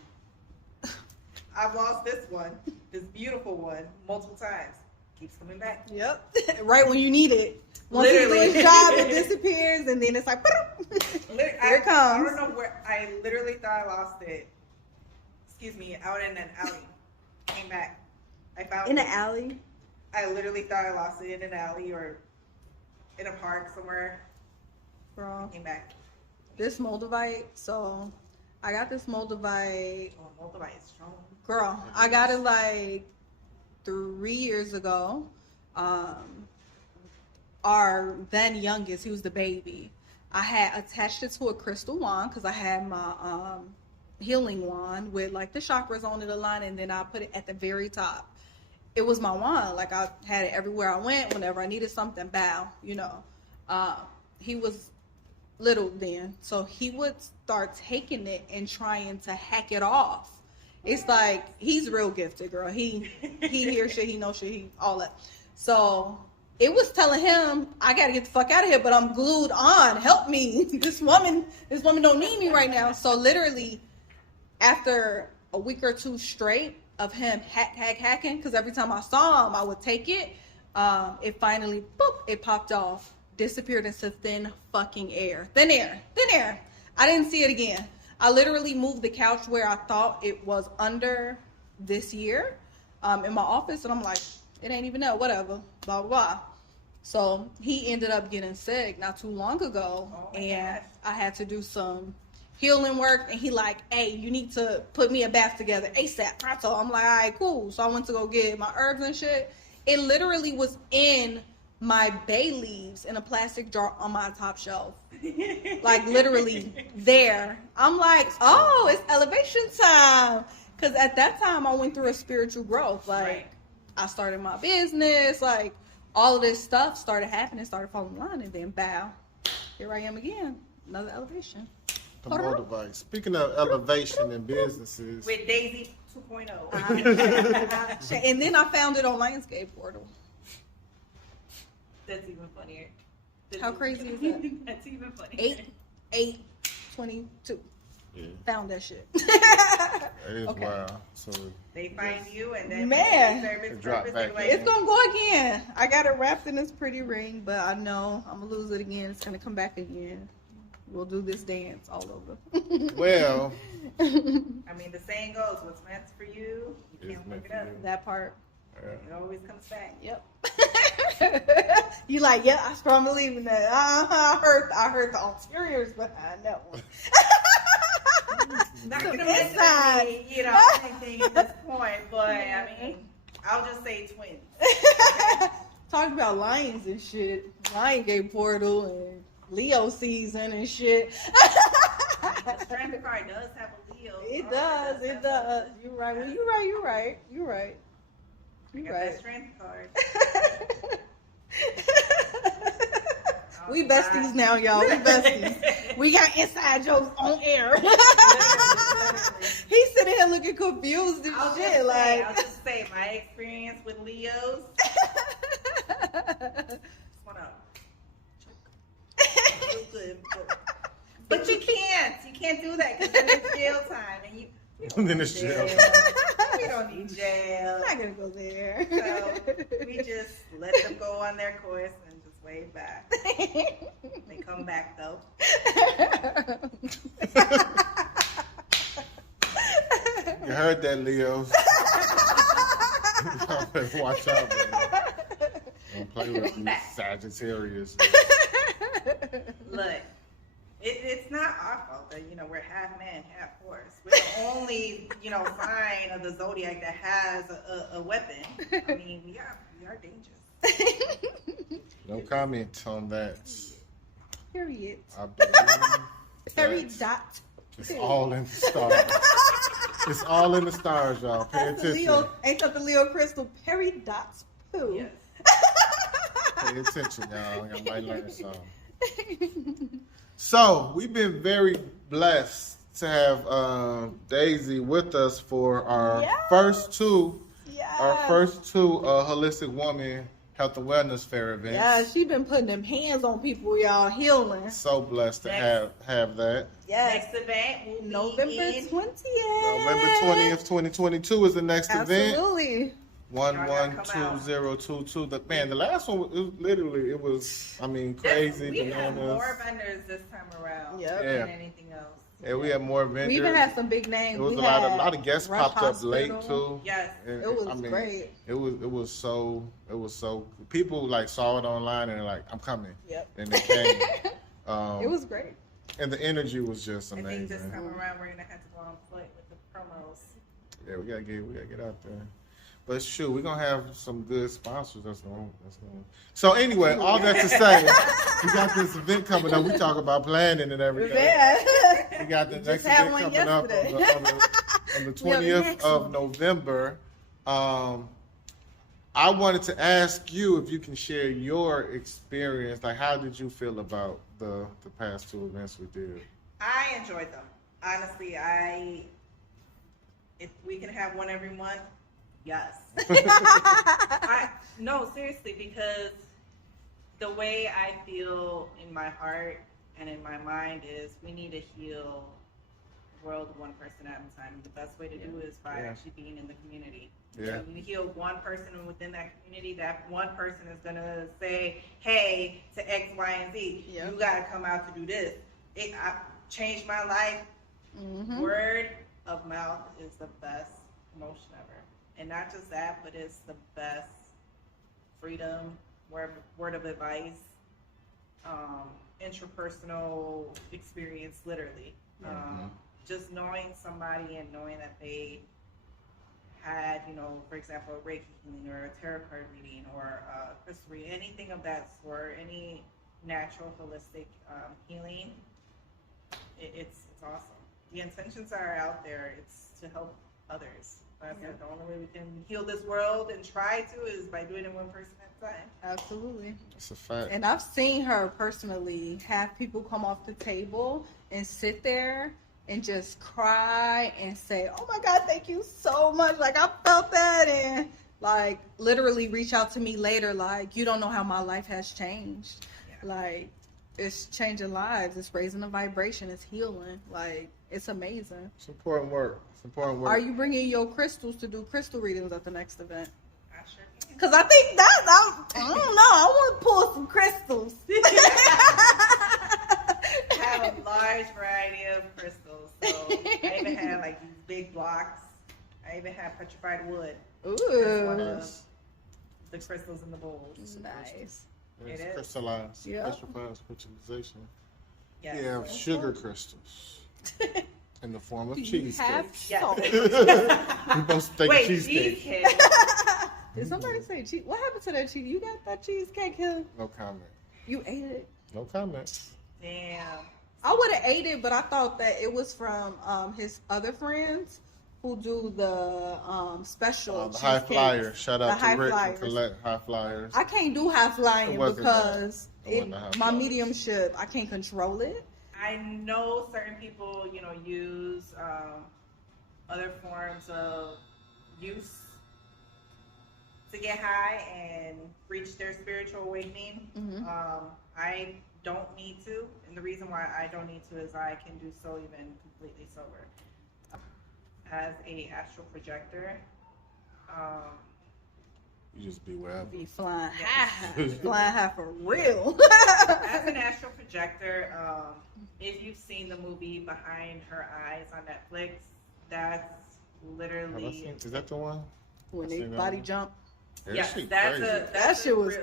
I've lost this one, this beautiful one, multiple times. Keeps coming back. Yep. Right when you need it. Once Literally. you do his job, it disappears, and then it's like, here it comes. I don't know where. I literally thought I lost it. Excuse me, out in an alley. Came back. I found In it. the alley. I literally thought I lost it in an alley or in a park somewhere. Bro, Came back. this Moldavite, so I got this Moldavite. Oh, Moldavite is strong. Girl, I got it like 3 years ago. Our then youngest, he was the baby. I had attached it to a crystal wand because I had my healing wand with like the chakras on it aligned, and then I put it at the very top. It was my wand. Like I had it everywhere I went. Whenever I needed something, bow, you know. He was little then, so he would start taking it and trying to hack it off. It's like he's real gifted, girl. He hears shit, he knows shit, he all that. So it was telling him, I gotta get the fuck out of here, but I'm glued on. Help me. This woman don't need me right now. So literally, after a week or two straight of him hacking, because every time I saw him, I would take it. It finally, boop, it popped off, disappeared into thin fucking air. Thin air. I didn't see it again. I literally moved the couch where I thought it was under this year in my office, and I'm like, it ain't even there, whatever, blah, blah, blah. So he ended up getting sick not too long ago, and I had to do some healing work, and he like, hey, you need to put me a bath together ASAP. So I'm like, all right, cool. So I went to go get my herbs and shit. It literally was in my bay leaves in a plastic jar on my top shelf. Like literally there. I'm like, oh, it's elevation time. Because at that time I went through a spiritual growth. Like Right. I started my business, like all of this stuff started happening, started falling in line, and then bow. Here I am again. Another elevation. The Moldavite. Speaking of elevation and businesses, With Daisy 2.0. And then I found it on Landscape Portal. That's even funnier. How crazy is that? That's even funnier. 8/8/22. yeah, Found that shit. that is Okay. wild. So They find you and then Man. they serve its It drop purpose. back. They're It's gonna go again. I got it wrapped in this pretty ring, but I know I'm gonna lose it again. It's gonna come back again. We'll do this dance all over. well, I mean, the saying goes, what's meant for you, you It's can't meant pick for it up. you. That part. It always comes back. Yep. You like, yeah, I strongly believe in that. I heard the ulteriors behind that one. Not So gonna inside. mention any, anything at this point, but I mean, I'll just say twins. Talking about lions and shit. Lion Gate Portal and Leo season and shit. The stranded card does have a heal. It Oh, does. It does. You're right. Well, you're right. You're right. You're right. You You're got that right. strength card. We besties now, y'all. We besties. We got inside jokes on air. He's sitting here looking confused and shit. I'll just say my experience with Leos. What up? But you can't do that because then it's jail time and you. Then it's jail. We don't need jail. I'm not gonna go there. So we just let them go on their course and just wave back. They come back though. You heard that, Leos. Y'all better watch out, man. Don't play with these Sagittarius. Look, it's not our fault that, we're half man, half horse. We're the only, sign of the zodiac that has a weapon. I mean, we are dangerous. No comment on that. Period. I believe Period. that Dot. it's all in the stars. It's all in the stars, y'all. Pay That's the attention. Leo. Ain't that the Leo crystal? Perry dots poo. Yes. Pay attention, y'all. Y'all might learn something. So we've been very blessed to have Daisy with us for our first two holistic woman health and wellness fair events. Yeah, she been putting them hands on people, y'all, healing. So blessed to have that. Yes. Next event will be November 20th. November 20th, 2022 is the next event. Absolutely. 112022. The last one was crazy. We have bananas. more vendors this time around Yep. than anything else. Yeah, we had more vendors. We even had some big names. It was We a lot had of guests Rush popped up late Hospital. too. Yes. And, It was great. It was so people like saw it online and like, I'm coming. Yep. And they came. It was great. And the energy was just I amazing. think this time around we're gonna have to go on foot with the promos. Yeah, we gotta get out there. But shoot, we're gonna have some good sponsors. That's going. So anyway, all that to say, we got this event coming up. We talk about planning and everything. Yeah. We got the Just next had event one coming up yesterday. on the 20th of November. I wanted to ask you if you can share your experience. Like, how did you feel about the past two events we did? I enjoyed them. Honestly, if we can have one every month, yes. No, seriously, because the way I feel in my heart and in my mind is we need to heal the world one person at a time. The best way to do it is by actually being in the community. Yeah. When you heal one person within that community, that one person is going to say, hey, to X, Y, and Z, you got to come out to do this. I changed my life. Mm-hmm. Word of mouth is the best promotion ever. And not just that, but it's the best freedom, word of advice, interpersonal experience, literally. Just knowing somebody and knowing that they had, for example, a Reiki healing or a tarot card reading or a crystal reading, anything of that sort, any natural holistic healing, it's awesome. The intentions are out there. It's to help others. That's the only way we can heal this world and try to is by doing it one person at a time. Absolutely. That's a fact. And I've seen her personally have people come off the table and sit there and just cry and say, oh my God, thank you so much. Like, I felt that. And like literally reach out to me later. Like, you don't know how my life has changed. Yeah. Like, it's changing lives. It's raising the vibration. It's healing. Like, it's amazing. It's important work. Are you bringing your crystals to do crystal readings at the next event? I sure can. Because I think I don't know. I want to pull some crystals. I have a large variety of crystals. So I even have like these big blocks. I even have petrified wood. Ooh. That's one of the crystals in the bowls. Nice. It's It is. crystallized. Yeah. Crystallized crystallization. Yes. We have sugar crystals in the form of cheesecake. Salt. We both take a cheesecake. cheesecake. Did somebody say cheese? What happened to that cheese? You got that cheesecake here? No comment. You ate it? No comment. Damn. I would have ate it, but I thought that it was from his other friends who do the special The high cheesecakes. flyers. Shout The out high to Rick flyers. who collect high flyers. I can't do high It flying wasn't because that. It wasn't the high my flyers. mediumship, I can't control it. I know certain people, use other forms of use to get high and reach their spiritual awakening. I don't need to, and the reason why I don't need to is I can do so even completely sober. As a astral projector, You just be wherever. Be flying Yes. high, flying high for real. as an astral projector, if you've seen the movie Behind Her Eyes on Netflix, that's Have I literally seen? Is that the one? When they seen that body one. jump, Yeah, yes, shit that's crazy. that shit was.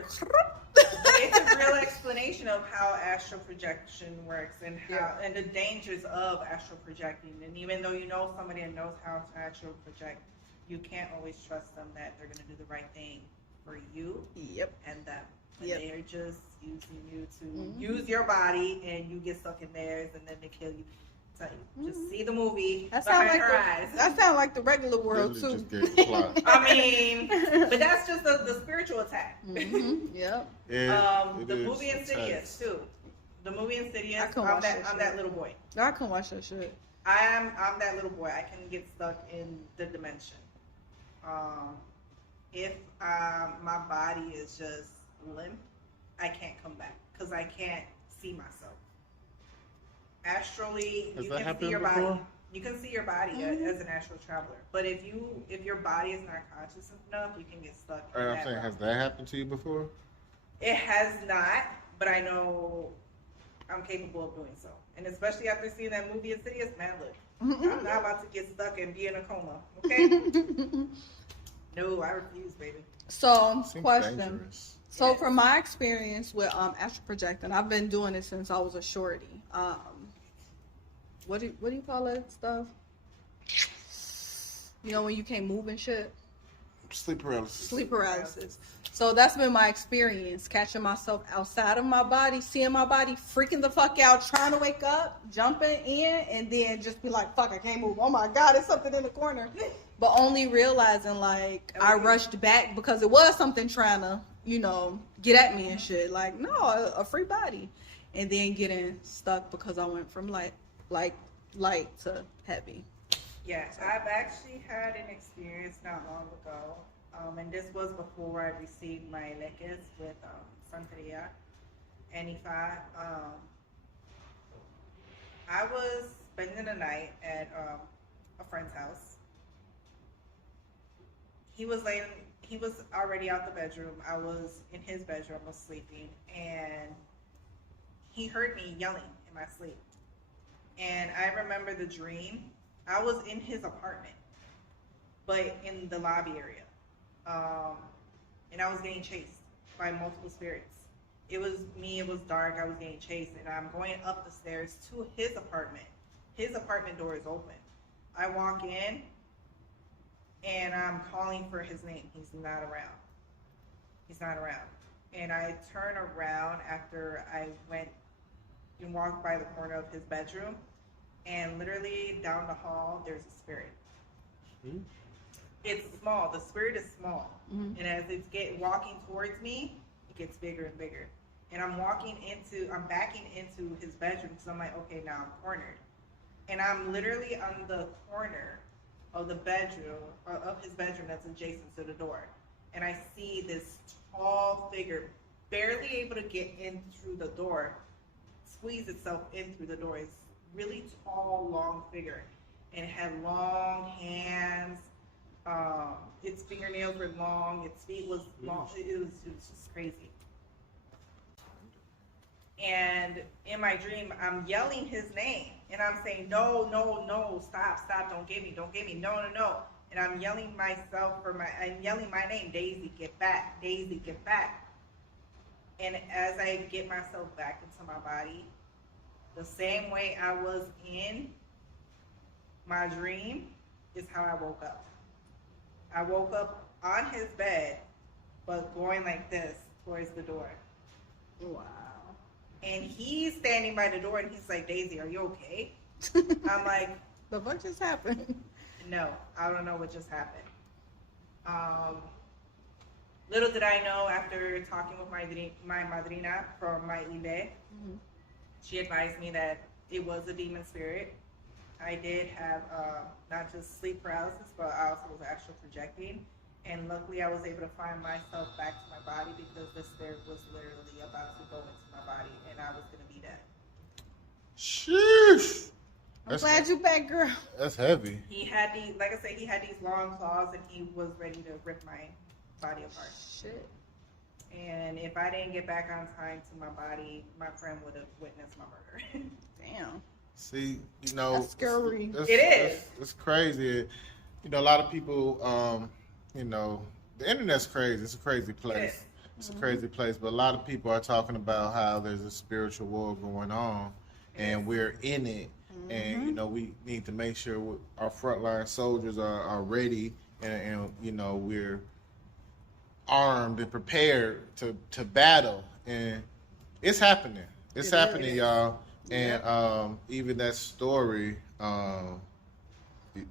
It's a real explanation of how astral projection works and and the dangers of astral projecting. And even though you know somebody that knows how to astral project, you can't always trust them that they're going to do the right thing for you Yep. and them. And Yep. they're just using you to use your body, and you get stuck in theirs, and then they kill you. So just see the movie That sound Behind like Her Eyes. that sound like the regular world Literally too. just gave the plot. I mean, but that's just the spiritual attack. Yep. It The is movie intense. Insidious too. The movie I Insidious. can watch that I'm shit. that little boy. I can watch that shit. I'm that little boy. I can get stuck in the dimension. If my body is just limp, I can't come back because I can't see myself. Astrally, Has you that can see happened your before? body. You can see your body as an astral traveler. But if your body is not conscious enough, you can get stuck. In I'm that saying, realm. has that happened to you before? It has not, but I know I'm capable of doing so. And especially after seeing that movie Insidious, man, look, I'm not about to get stuck and be in a coma, okay? No, I refuse, baby. So, Seems question. dangerous. So, Yes. from my experience with astral projecting, I've been doing it since I was a shorty. What do you call that stuff? You know, when you can't move and shit. Sleep paralysis. Sleep paralysis. So that's been my experience, catching myself outside of my body, seeing my body freaking the fuck out, trying to wake up, jumping in, and then just be like, fuck, I can't move. Oh my God, it's something in the corner. But only realizing, like, I rushed back because it was something trying to, get at me and shit. Like, no, a free body. And then getting stuck because I went from light to heavy. Yeah, I've actually had an experience not long ago, and this was before I received my leques with Santeria and Ifa. I was spending the night at a friend's house. He was already out the bedroom. I was in his bedroom, was sleeping, and he heard me yelling in my sleep. And I remember the dream. I was in his apartment, but in the lobby area. And I was getting chased by multiple spirits. It was dark, I was getting chased, and I'm going up the stairs to his apartment. His apartment door is open. I walk in, and I'm calling for his name. He's not around. And I turn around after I went and walked by the corner of his bedroom, and literally down the hall, there's a spirit. Mm-hmm. It's small. The spirit is small. Mm-hmm. And as it's walking towards me, it gets bigger and bigger. And I'm backing into his bedroom because I'm like, okay, now I'm cornered. And I'm literally on the corner of the bedroom, of his bedroom that's adjacent to the door. And I see this tall figure, barely able to get in through the door, squeeze itself in through the door. It's really tall, long figure, and it had long hands. Its fingernails were long. Its feet was long. It was just crazy. And in my dream, I'm yelling his name, and I'm saying, no, stop, don't get me, no. And I'm yelling my name, Daisy, get back, Daisy, get back. And as I get myself back into my body, the same way I was in my dream is how I woke up. I woke up on his bed, but going like this towards the door. Wow. And he's standing by the door, and he's like, Daisy, are you okay? I'm like, But what just happened? no, I don't know what just happened. Little did I know, after talking with my madrina from my ile, she advised me that it was a demon spirit. I did have not just sleep paralysis, but I also was actually projecting. And luckily, I was able to find myself back to my body because the spirit was literally about to go into my body, and I was going to be dead. Sheesh. I'm glad you back, girl. That's heavy. He had these, like I said, he had these long claws, and he was ready to rip my body apart. Shit. And if I didn't get back on time to my body, my friend would have witnessed my murder. Damn. See, you know, That's scary. It's crazy. You know, a lot of people, you know, the internet's crazy. It's a crazy place. It's a crazy place. But a lot of people are talking about how there's a spiritual war going on, and we're in it. And, you know, we need to make sure our frontline soldiers are ready, and you know, we're armed and prepared to battle. And it's happening. It's happening, y'all. And even that story,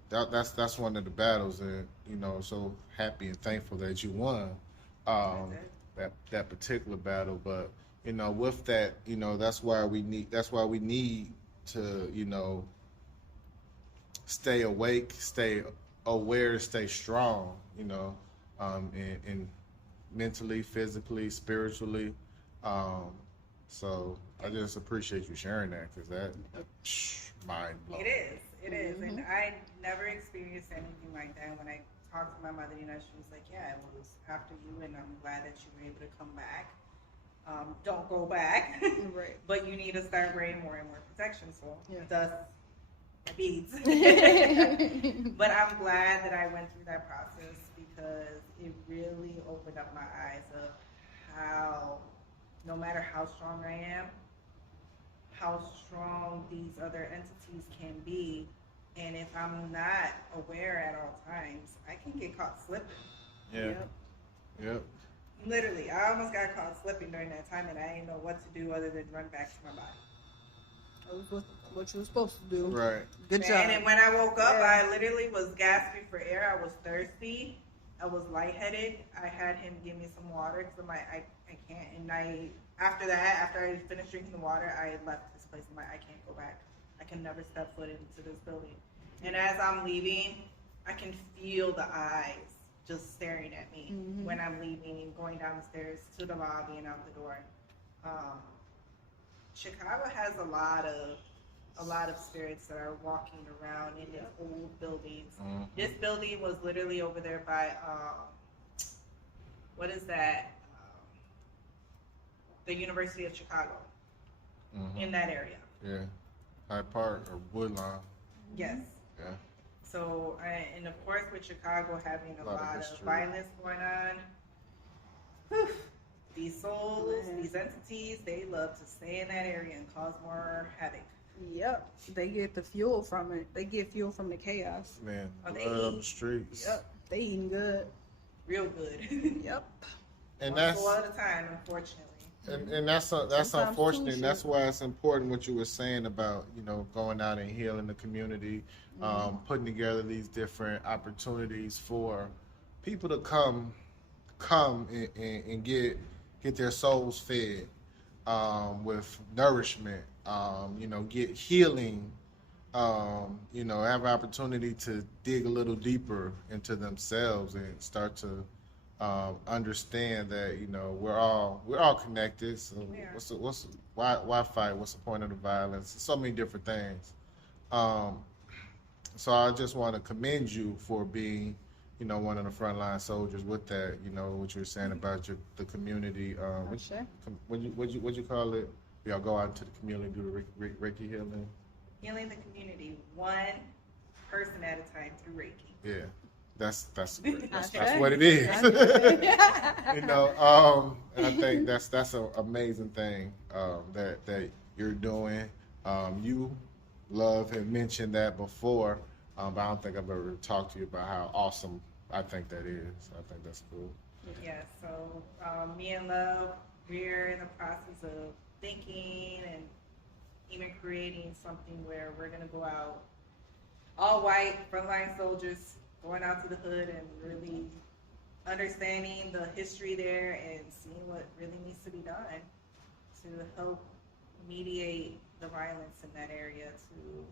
that's one of the battles, and you know, so happy and thankful that you won that particular battle. But you know, with that, you know, that's why we need to, you know, stay awake, stay aware, stay strong, you know, and mentally, physically, spiritually. So I just appreciate you sharing that, because that mind blowing. It is, and I never experienced anything like that. When I talked to my mother, you know, she was like, "Yeah, it was after you, and I'm glad that you were able to come back. Don't go back, Right. but you need to start wearing more and more protection." So, thus, beads. But I'm glad that I went through that process, because it really opened up my eyes of how, no matter how strong I am, how strong these other entities can be. And if I'm not aware at all times, I can get caught slipping. Yeah. Yep. Literally, I almost got caught slipping during that time, and I didn't know what to do other than run back to my body. That was what you were supposed to do. Right. Good job. And when I woke up, I literally was gasping for air. I was thirsty. I was lightheaded. I had him give me some water, because I'm like, I can't. And after I finished drinking the water, I left this place. I'm like, I can't go back. I can never step foot into this building. And as I'm leaving, I can feel the eyes just staring at me when I'm leaving, going down the stairs to the lobby and out the door. Chicago has a lot of spirits that are walking around in these old buildings. This building was literally over there by what is that? The University of Chicago. In that area. Yeah. Hyde Park or Woodlawn. Yes. Yeah. So, and of course, with Chicago having a lot of violence going on, these souls, these entities, they love to stay in that area and cause more havoc. Yep. They get the fuel from it. They get fuel from the chaos. Man, They blood on the eat. streets. Yep. They eating good. Real good. Yep. And A that's lot of the time, unfortunately. and that's Sometimes unfortunate. too, And that's why it's important what you were saying about, you know, going out and healing the community, putting together these different opportunities for people to come and get their souls fed with nourishment. You know, get healing. You know, have an opportunity to dig a little deeper into themselves and start to understand that, you know, we're all connected. So why fight? What's the point of the violence? So many different things. So I just want to commend you for being, you know, one of the frontline soldiers with that. You know what you were saying about the community. What you call it? Y'all go out into the community, do the Reiki healing. Healing the community, one person at a time through Reiki. Yeah. That's great. That's Okay. what it is. Yeah. You know, and I think that's an amazing thing that you're doing. You, Love, had mentioned that before, but I don't think I've ever talked to you about how awesome I think that is. I think that's cool. Yeah, so me and Love, we're in the process of thinking and even creating something where we're gonna go out all white, frontline soldiers, going out to the hood and really understanding the history there and seeing what really needs to be done to help mediate the violence in that area to,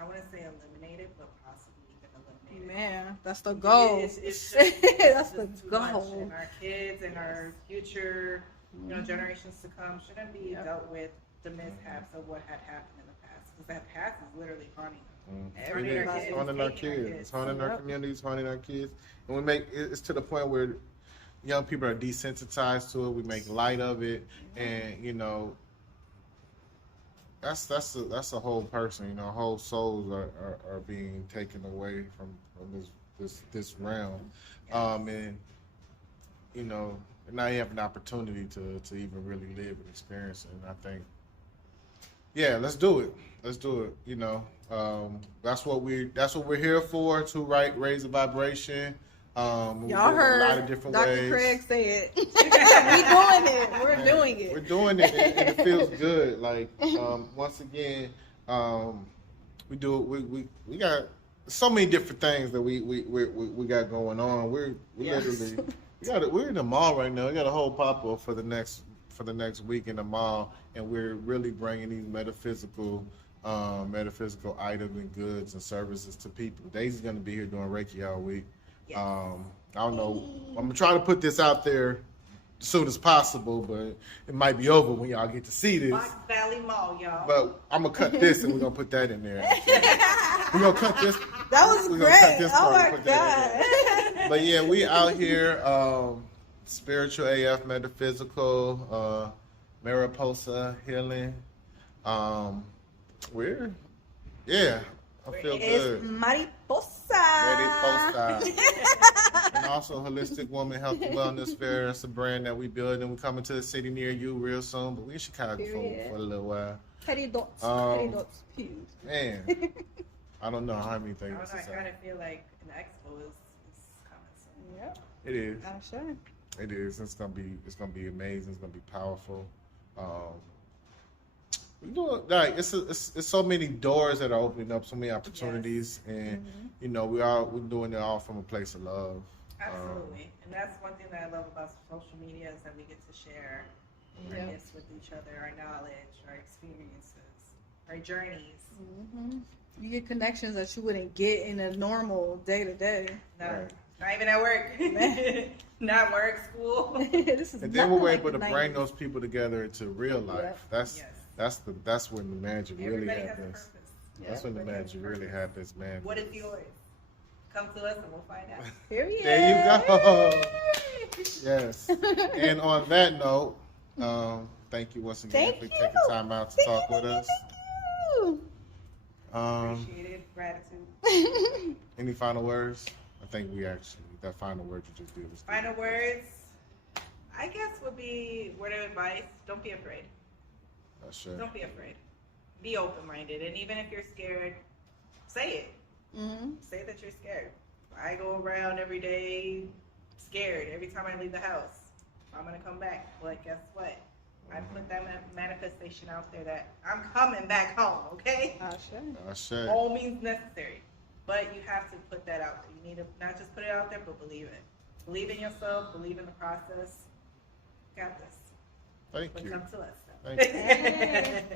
I wouldn't say eliminate it, but possibly even eliminate it. Man, that's the goal. It's just, That's the too much, goal. and our kids and our future, generations to come shouldn't be dealt with the mishaps of what had happened in the past, because that past is literally haunting them. It's haunting our kids. It's haunting our communities, haunting our kids. And we make it's to the point where young people are desensitized to it. We make light of it, and that's a whole person. Whole souls are being taken away from this realm, and now you have an opportunity to even really live and experience it. And I think, yeah, let's do it. Let's do it. That's what we're here for, to raise the vibration. Y'all heard a lot of different Dr. ways. Craig say it. We doing it. We're doing it. We're doing it, and it feels good. Like once again, we got so many different things that we got going on. We're in the mall right now. We got a whole pop up for the next week in the mall, and we're really bringing these metaphysical items and goods and services to people. Daisy's gonna be here doing Reiki all week. Yes. I don't know. I'm gonna try to put this out there as soon as possible, but it might be over when y'all get to see this. Fox Valley Mall, y'all. But I'm gonna cut this and we're gonna put that in there. We're gonna cut this. That was We're great. gonna cut this Oh part and my put that in God. But yeah, we out here, spiritual AF, metaphysical, Mariposa healing. I feel It's good. Mariposa. And also Holistic Woman Health and Wellness Fair. It's a brand that we build, and we coming to a city near you real soon. But we in Chicago for a little while. Petty dots. Pews. Man, I don't know how many things to I say. kind of feel like an expo is coming soon. Yep. It is. I'm sure. It is. It's gonna be amazing. It's gonna be powerful. We doing like it's so many doors that are opening up, so many opportunities, and we're doing it all from a place of love. Absolutely, and that's one thing that I love about social media is that we get to share our gifts with each other, our knowledge, our experiences, our journeys. Mm-hmm. You get connections that you wouldn't get in a normal day to day. No, Right. not even at work. Not work, school. And then we're able to bring those people together into real life. Yep. That's when the magic really Everybody has a happens. purpose. That's when the magic really happens, man. What is yours? Come to us and we'll find out. Period. There you go. Yes. And on that note, thank you once again for taking time out to talk with us. Appreciate it. Gratitude. Any final words? I think that final word you just did was good. Final words, I guess, would be word of advice. Don't be afraid. Sure. Don't be afraid. Be open-minded. And even if you're scared, say it. Mm-hmm. Say that you're scared. I go around every day scared. Every time I leave the house, I'm going to come back. But guess what? I put that manifestation out there that I'm coming back home, okay? Sure. All means necessary. But you have to put that out there. You need to not just put it out there, but believe it. Believe in yourself. Believe in the process. Got this. Thank But you. come to us. Thank you.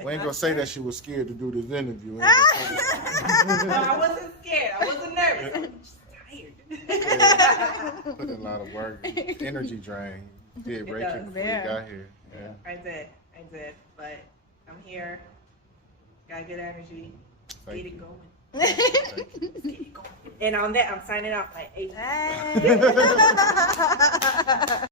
We ain't gonna say that she was scared to do this interview. No, I wasn't scared. I wasn't nervous. I'm just tired. Put in a lot of work, energy drain. Did Reiki does. before you got here. Yeah. I did. But I'm here. Got good energy. Thank Get it you. going. Thank you. Get it going. And on that, I'm signing off. Like, 8. Hey.